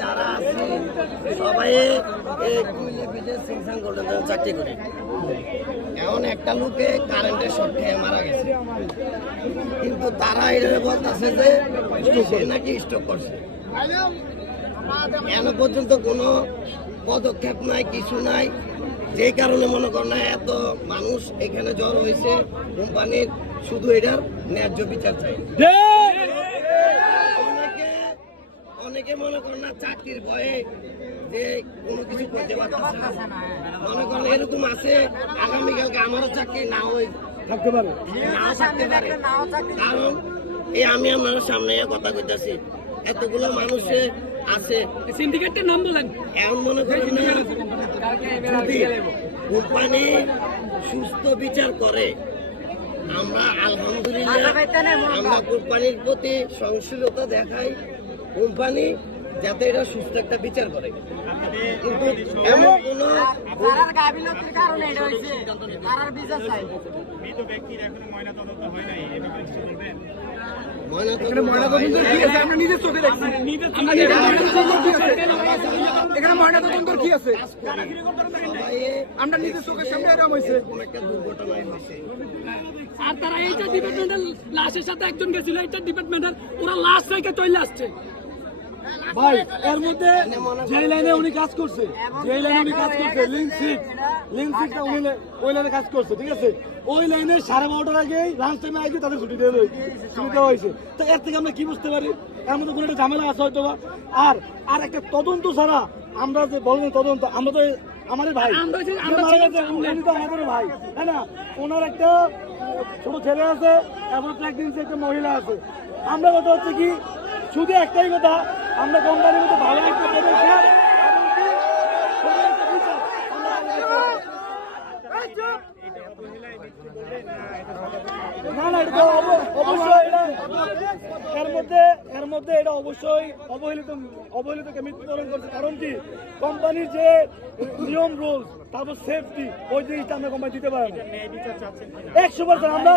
যারা আছি সবাই চাকরি করি। এমন একটা লোকে কারেন্টের শর্ট খেয়ে মারা গেছে, কিন্তু তারা এভাবে বলতেছে যে সে নাকি স্ট্রোক করছে। এখন পর্যন্ত কোনো পদক্ষেপ নাই, কিছু নাই। যে কারণে মনে কর না এত মানুষ এখানে জড়ো হয়েছে, কোম্পানির শুধু এটার ন্যায্য বিচার চাই। অনেকে মনে করেন না চাকরির ভয়ে যে কোনো কিছু করতে পারতেছে না। মনে করেন এরকম আছে আগামীকালকে আমারও চাকরি না হয়ে থাকতে পারে, নাও থাকতে পারে। কারণ এই আমি আপনার সামনে কথা কইতাছি, এতগুলো মানুষে আছে। সিন্ডিকেটের নাম বলেন। এমন মনে করেন না যদি কোম্পানি সুস্থ বিচার করে, আমরা আলহামদুলিল্লাহ আমরা কোম্পানির প্রতি সহনশীলতা দেখাই, কোম্পানি যাতে এটা সুস্থ একটা বিচার করে। কিন্তু এমন কোনো কারণে আমরা নিজের চোখের সামনে এরকম হয়েছে একটা দুর্ঘটনায় হয়েছে। আর তারা এইটা ডিপার্টমেন্টাল লাশের সাথে একজন গেছিল, এইটা ডিপার্টমেন্টাল ওরা লাশ রেখে চলে আসছে। ভাই এর মধ্যে যে লাইনে উনি কাজ করছে, যে লাইনে উনি কাজ করছে লিঙ্ক সিক্সটা উনি ওই লাইনে কাজ করছে, ঠিক আছে। ওই লাইনে 12:30টার আগেই লাঞ্চ টাইমে আগে তাদের ছুটি দেওয়া হয়েছে। তো এর থেকে আমরা কি বুঝতে পারি এর মধ্যে কোনো একটা ঝামেলা আছে হয়তো বা। আর একটা তদন্ত ছাড়া আমরা যে বলেন তদন্ত, আমরা তো আমাদের ভাই উনি তো আমাদের ভাই, তাই না? ওনার একটা ছোট ছেলে আছে এবং প্রেগনেন্সি একটা মহিলা আছে। আমরা কথা হচ্ছে কি শুধু একটাই কথা, আমরা কোম্পানির মতো ভালো একটা পদক্ষেপ না না এটা অবশ্যই এর মধ্যে এটা অবশ্যই অবহেলিতকে মৃত্যুবরণ করছে। কারণ কি কোম্পানির যে নিয়ম রুলস, তারপর সেফটি, ওই জিনিসটা আমরা কোম্পানি দিতে পারি না 100%। আমরা